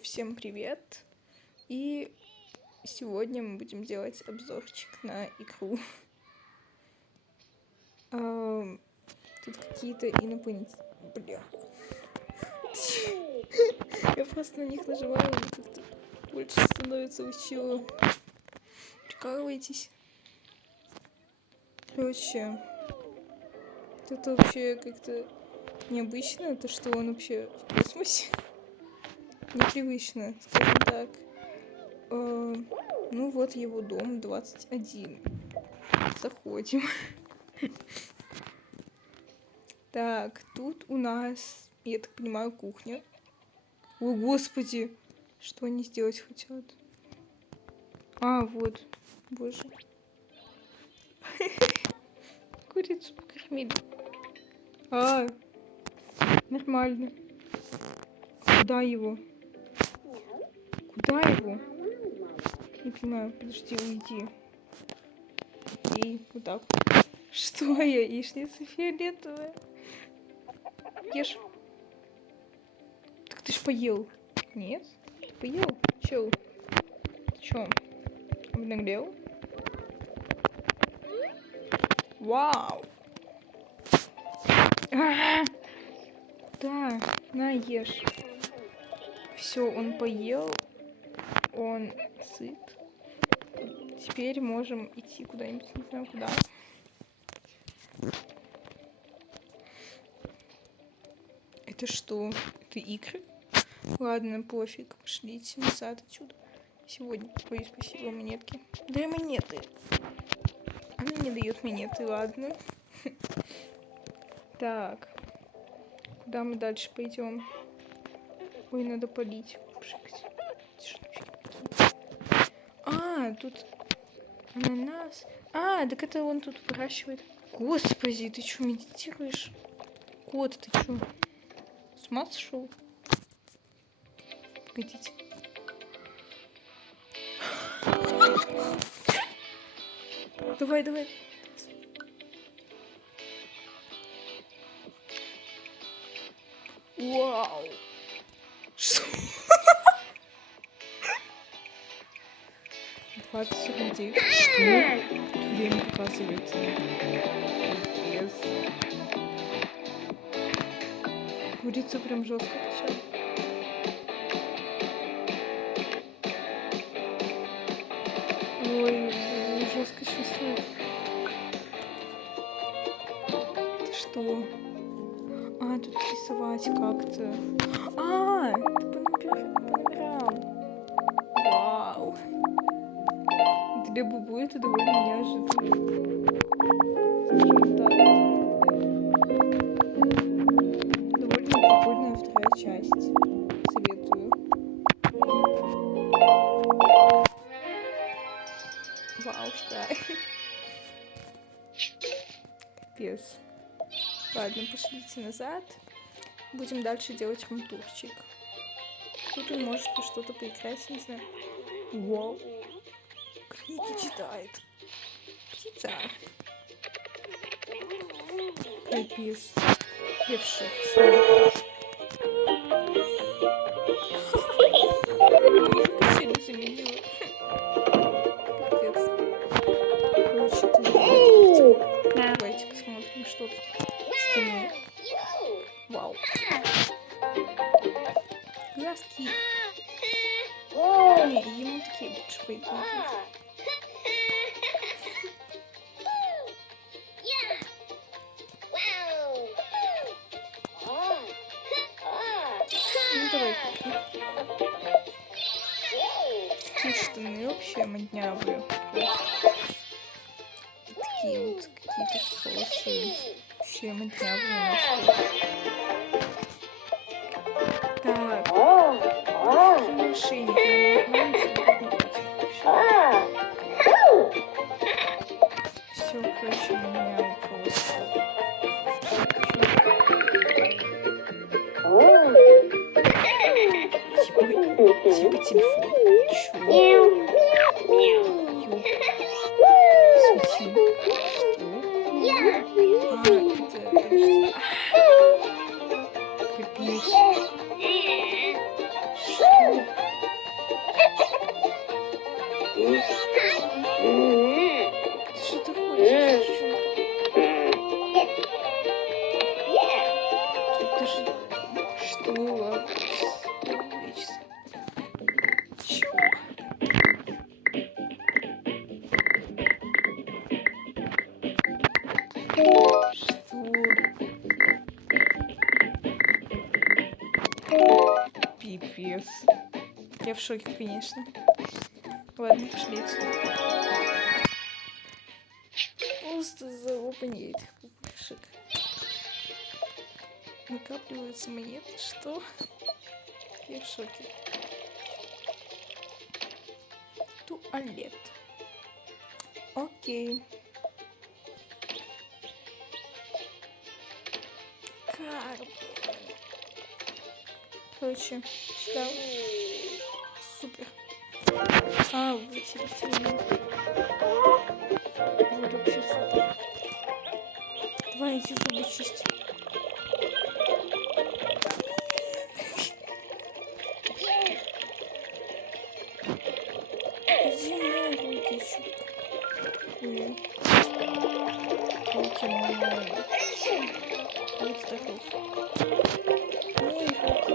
Всем привет! И сегодня мы будем делать обзорчик на игру. Тут какие-то инопланетяне. Бля. Я просто на них нажимаю, и как-то больше становится учила. Прикалывайтесь. Короче, это вообще как-то необычно, то что он вообще в космосе. Непривычно, скажем так. Ну вот его дом 21. Заходим. Так, тут у нас, я так понимаю, кухня. О, господи! Что они сделать хотят? А, вот. Боже. Курицу покормили. А, нормально. Куда его? Куда его? Не понимаю. Подожди, уйди. Окей, вот так. Что я? Яичница фиолетовая. Ешь. Так ты ж поел. Нет? Ты поел? Чел? Ты чё? Обнаглел? Вау! Да, на, ешь. Все, он поел. Он сыт. Теперь можем идти куда-нибудь, не знаю куда. Это что? Это игры? Ладно, пофиг. Пошлите назад отсюда. Сегодня. Ой, спасибо, монетки. Дай монеты. Она не дает монеты, ладно. Так. Куда мы дальше пойдем? Ой, надо полить. Пшикать. А, тут ананас. А, так это он тут выращивает. Господи, ты что, медитируешь? Кот, ты что? С ума сошел? Погодите. Давай, давай. Вау. Что? 20 Что? Время показывает. Yes. Курица прям жестко сейчас. Ой, жестко чувствует. Это что? А, тут рисовать как-то. А, это по номерам. Вау. Для Бубу это довольно неожиданно. Скажем так. Довольно прикольная вторая часть. Советую. Вау, что? Капец. Ладно, пошлите назад. Будем дальше делать румтурчик. Тут он может что-то поиграть, не знаю. Вау. Книги читает. Птица. Капец. Я в шоке. Сильно заменила. Капец. Короче, ты давайте посмотрим, что тут скинул. Вау. Глазки. Не, ему такие больше пойдут. Ну давай. Такие штаны вообще моднявые. И такие вот какие-то волосы. Вообще моднявые носки. Так. Какие ошейники? Все, короче, у меня просто. Типа телефон. Чё? Ёп. Светил. Что? А, это... Подожди. Капец. Что? Что ты хочешь? Тут даже стула. Чё? Пипец. Я в шоке, конечно. Ладно, пошли отсюда. Просто залопание этих пупышек. Накапливаются монеты. Что? Я в шоке. Туалет. Окей. Карп. Короче, сюда. Супер. А, вытереть. Вот вообще супер. Давай эти зубы чистить. Иди мой руки, чутка. Ой. Руки мои. Вот здоров. Ой, руки.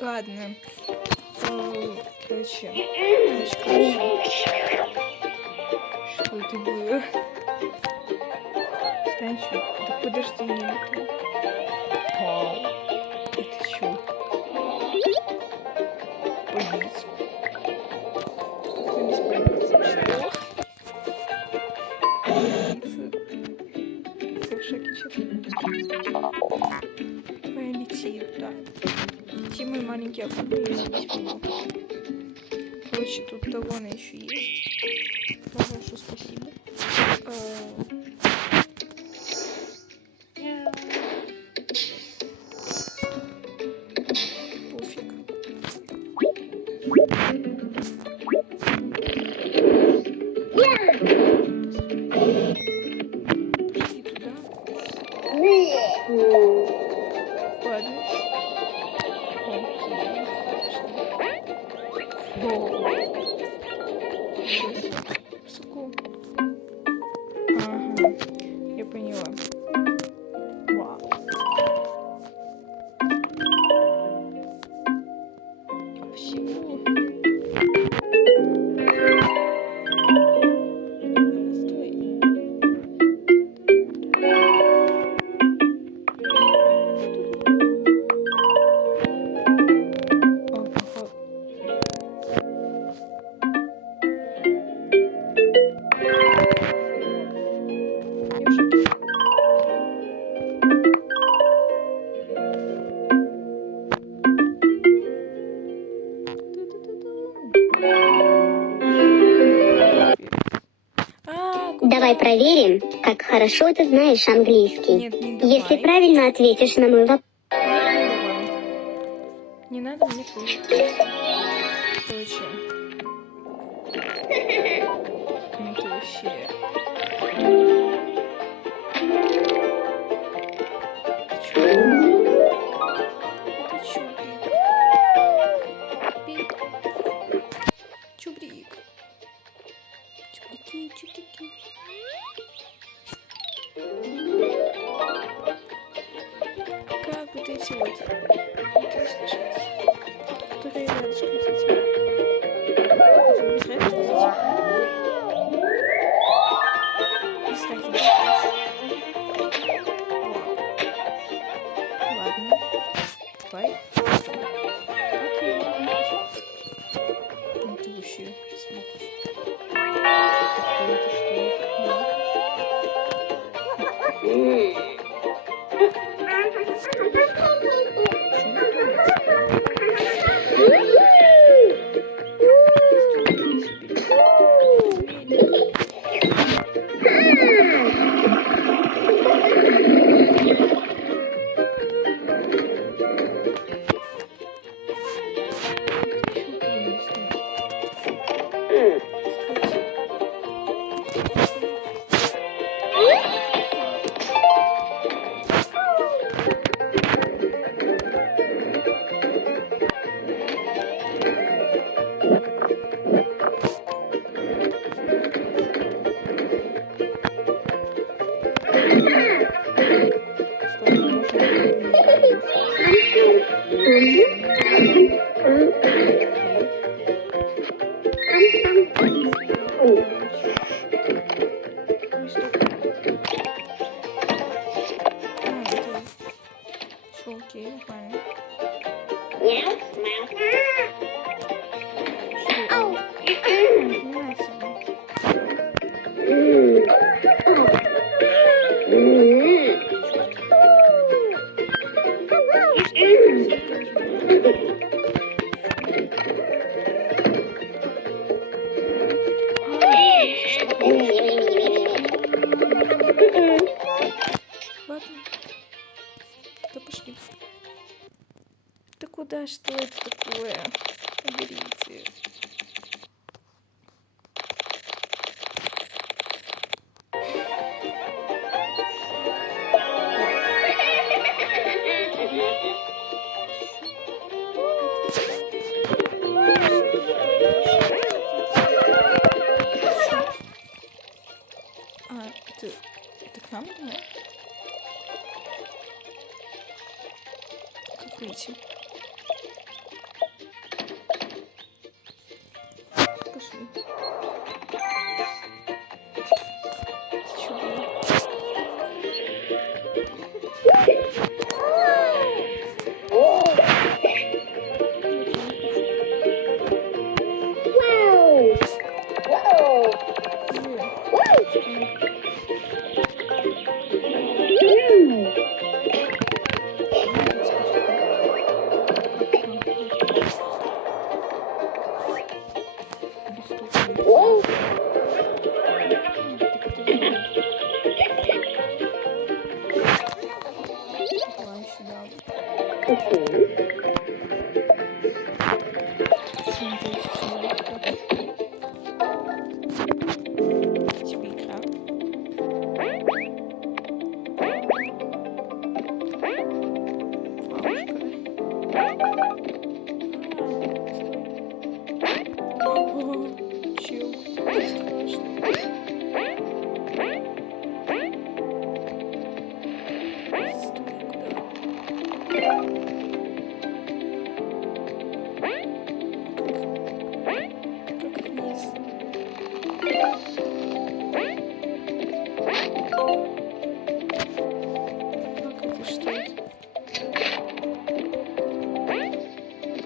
Ладно. Короче. Что это было? Стань сюда. Да подожди, не летай. Вау. Это чё? Больница. Без больницы. Что? Больница. Я в шоке, честно. Давай лети туда. Лети, мой маленький акула, я здесь буду. Короче, тут талоны еще есть. Хорошо, спасибо. Пофиг. Пошли туда. Ладно. Высоко. Ага, я поняла. Вау. А всего? Стой. Давай проверим, как хорошо ты знаешь английский. Нет, не давай. Если правильно ответишь на мой вопрос. Не надо мне твои вопросы. Короче. Ну ты вообще... Это чубрик. Чубрик. Чубрики, чубрики. Как вот эти вот которые рядышком с этим. Без разницы. Без разницы. Ладно. Давай. Окей. Ну ты вообще смотришь. Это что? Окей, нормально. Мяу, мяу. Что? Ау. Не понимаю себя. Ладно, да пошли. Да куда, что это такое? Уберите. А, это к нам, да? Как выйти? Пошли. Чего? Давай сюда. Тебе игра. Чел, как вниз. Как это, что это?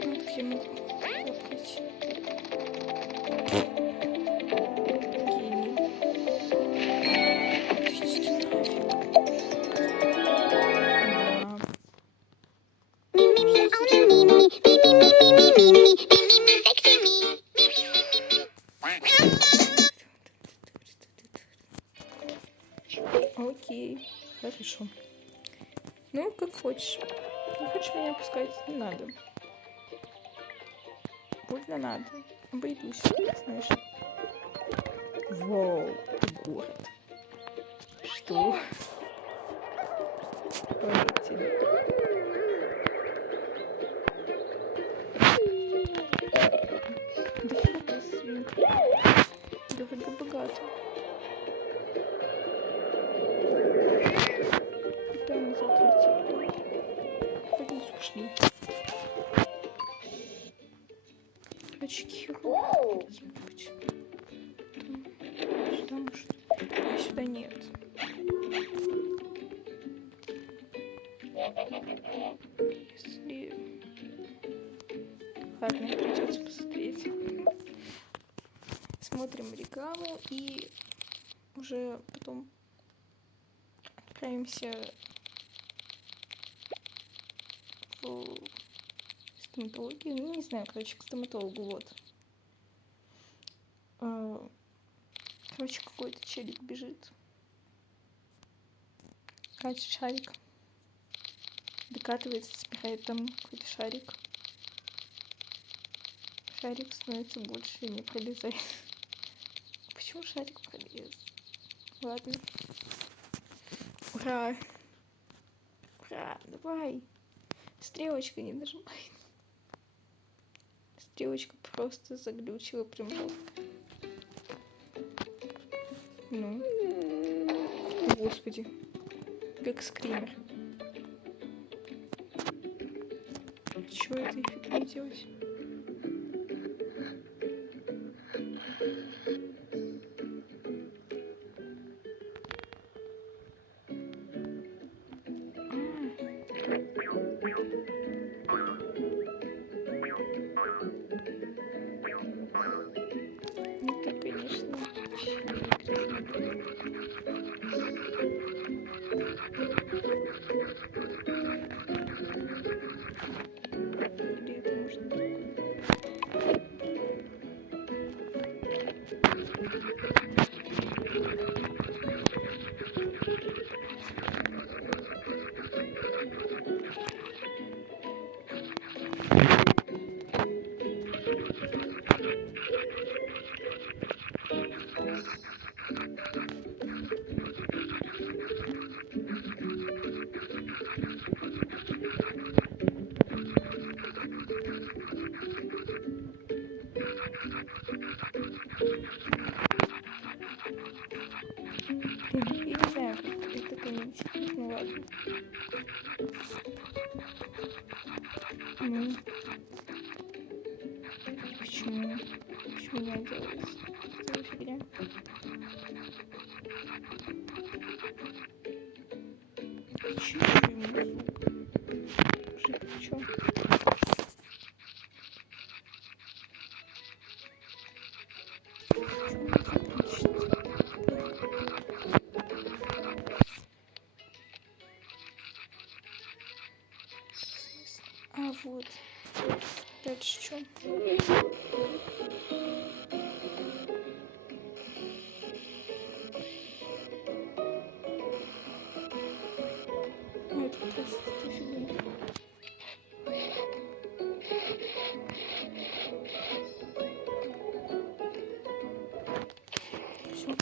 Как я могу открыть? Гений. Да иди ты нафиг. Окей, хорошо. Ну, как хочешь. Не хочешь меня пускать? Не надо. Больно надо. Обойдусь, знаешь. Вау, это город. Что? Поверьте. Да фу ты, свинка. Дорого богато. Куда назад летит? В больницу пошли. Очки какие-нибудь. Сюда может. А сюда нет. Если... Ладно, придется посмотреть. Смотрим рекламу и уже потом отправимся в стоматологию. Ну, не знаю, короче, к стоматологу, вот. Короче, какой-то челик бежит. Катит шарик. Докатывается, собирает там какой-то шарик. Шарик становится больше и не пролезает. Почему шарик пролез? Ладно. Ура! Ура! Давай! Стрелочка не нажимай. Стрелочка просто заглючила прям жестко. Ну. О, Господи. Как скример. Чего этой фигней делать? Ну ладно. Ну. Почему? Почему не делается? Что за фигня? Чё ему, сука? Мужик, ты чё? А, вот. Дальше что? Это просто фигня. Все.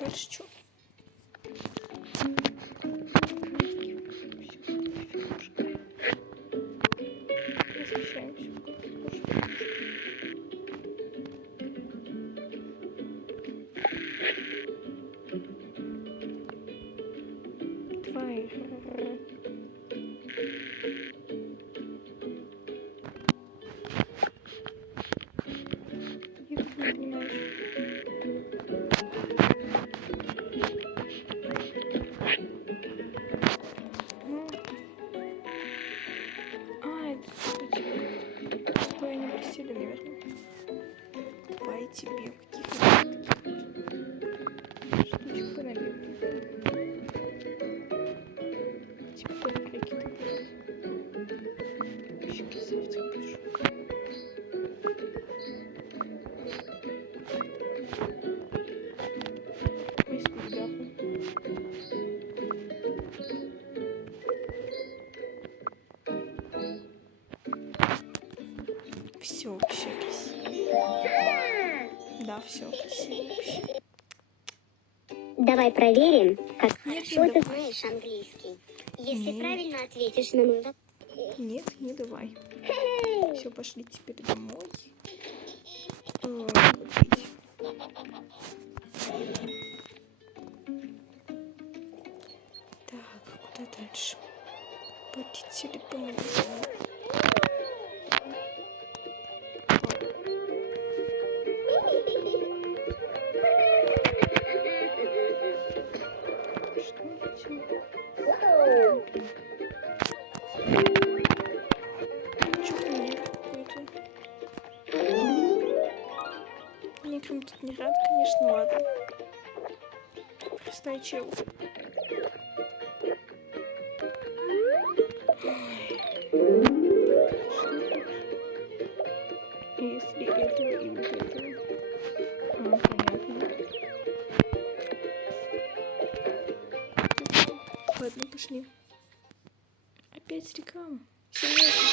Дальше что? Давай. Я тут не понимаю. Такое они просили, наверное. Давай тебе каких-то штучку наберем. Типа только какие-то вообще красавцы будешь. Ой, спидляпу. Все вообще красиво. Да, все красиво вообще. Давай проверим, как Нет, хорошо не ты давай. знаешь английский. Если Нет. правильно ответишь на мой вопрос. Нет, не давай. Все, пошли теперь домой. Вот видите. Так, куда дальше? Полетели по магазину. Что это? Чё какой-то? Никому тут не рад, конечно, ладно. Простой чел. Если этого и вот этого. А, понятно. Ладно, пошли. Опять реклама. Серьезно.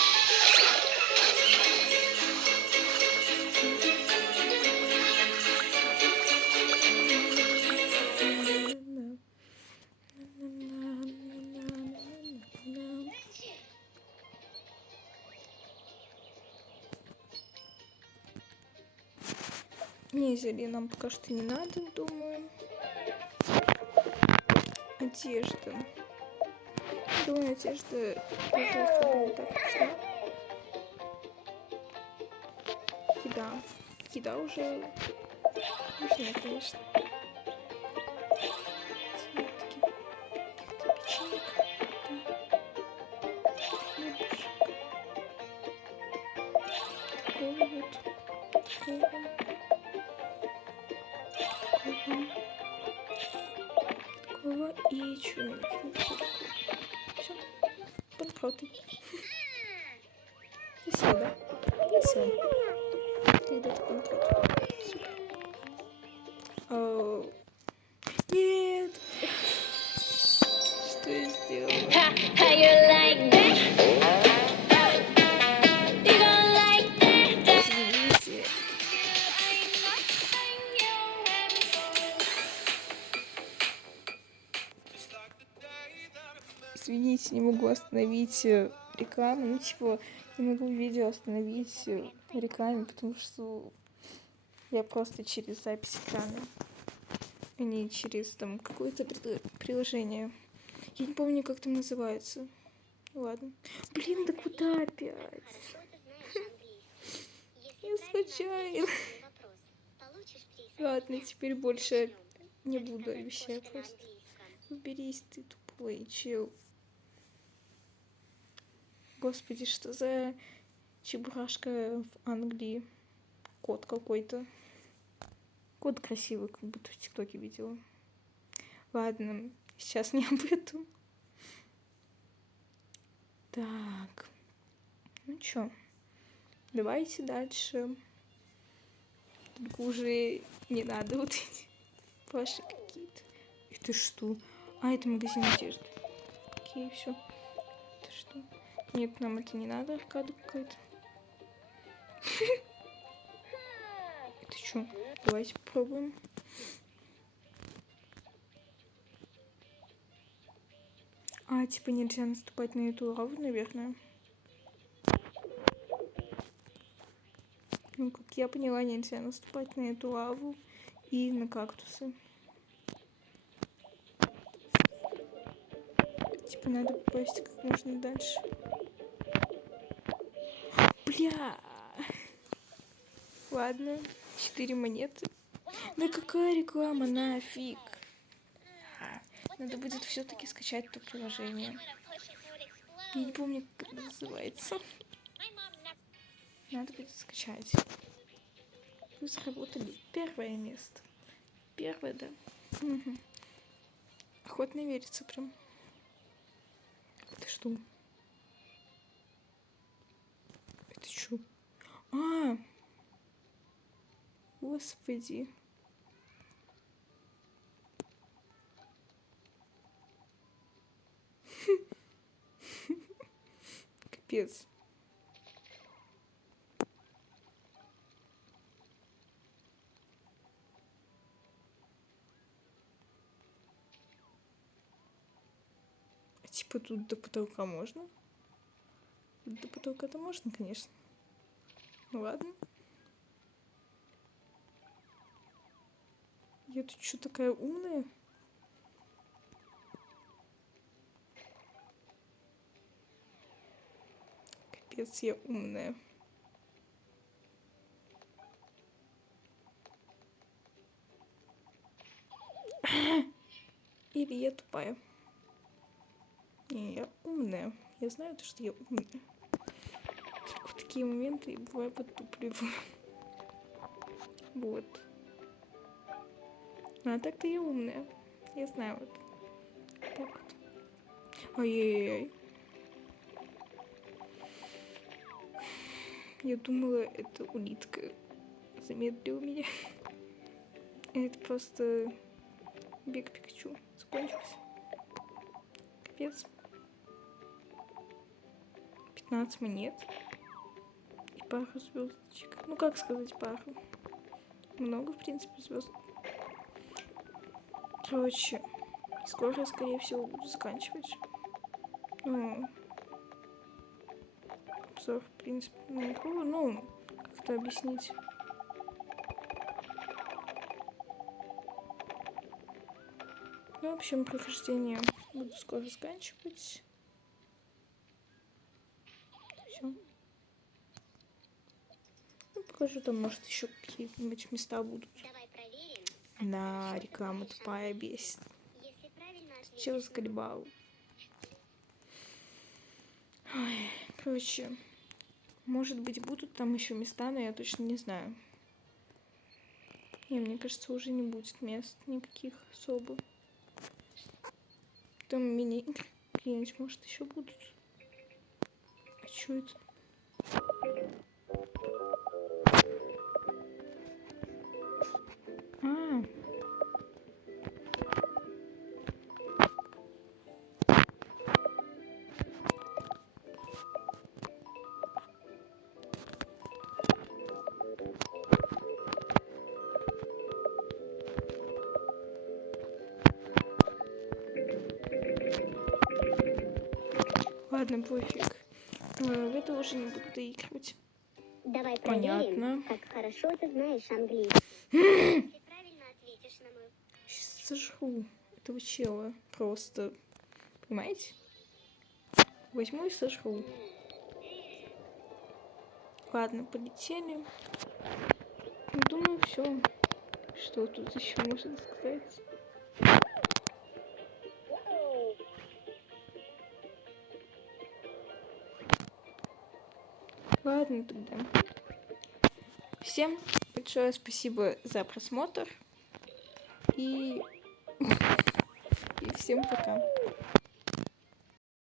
Не, зелье нам пока что не надо, думаю. Одежда. Думаю, одежда тоже особо не так нужна. Еда. Еда уже нужна, конечно. Сладкий. Каких-то печенек. Да. Хлебушек. Такого вот. Такого. Такого. И что-нибудь. Все. Банкроты. Весело, да? Весело. Когда ты банкрот. Супер. Нет! Что я сделала? How you like that? You gon' like that? Извините. Извините, не могу остановить рекламу. Ну, типа, не могу видео остановить на рекламе, потому что я просто через запись экрана, а не через там какое-то приложение. Я не помню, как там называется. Ладно. Блин, да куда опять? Я случайно. Ладно, теперь больше не буду обещать просто. Уберись, ты тупой чел. Господи, что за чебурашка в Англии? Кот какой-то. Кот красивый, как будто в ТикТоке видела. Ладно, сейчас не об этом. Так. Ну чё, давайте дальше. Только уже не надо вот эти ваши какие-то. Это что? А, это магазин одежды. Окей, все. Это что? Нет, нам это не надо, аркада какая-то. Это что? Давайте попробуем. А, типа нельзя наступать на эту лаву, наверное. Ну, как я поняла, нельзя наступать на эту лаву и на кактусы. Типа надо попасть как можно дальше. Бля! Ладно, 4 монеты. Да какая реклама, нафиг. Надо будет все-таки скачать то приложение. Я не помню, как это называется. Надо будет скачать. Вы заработали первое место. Первое, да. Угу. Охотно верится прям. Это что? Это что? А! Господи. Капец. А типа тут до потолка можно? До потолка-то можно, конечно. Ну ладно. Я тут что, такая умная? Капец, я умная. Или я тупая? Не, я умная. Я знаю, что я умная. Только в такие моменты я бываю подтупливаю. Вот. А так-то я умная. Я знаю вот. Так вот. Ай-яй-яй. Я думала, это улитка замедлила меня. Это просто бег Пикачу закончился. Капец. 15 монет. И пару звездочек. Ну, как сказать пару? Много, в принципе, звезд. Короче, скоро, скорее всего, буду заканчивать. Ну, обзор, в принципе, на игру. Ну, как-то объяснить. Ну, в общем, прохождение буду скоро заканчивать. Все. Ну, покажу, там, может, еще какие-нибудь места будут. На реклама тупая бесит. Чего заколебал? Ой, короче, может быть, будут там еще места, но я точно не знаю. Не, мне кажется, уже не будет мест никаких особо. Там мини-игры какие-нибудь, может, еще будут. А что это? А, Ладно, пофиг. В это уже не буду доигрывать. Давай Понятно. проверим, как хорошо ты знаешь английский. Ты правильно ответишь на мой... Сейчас сожру этого чела. Просто. Понимаете? Возьму и сожру. Ладно, полетели. Думаю, все. Что тут еще можно сказать? Ладно, тогда. Всем большое спасибо за просмотр. И всем пока.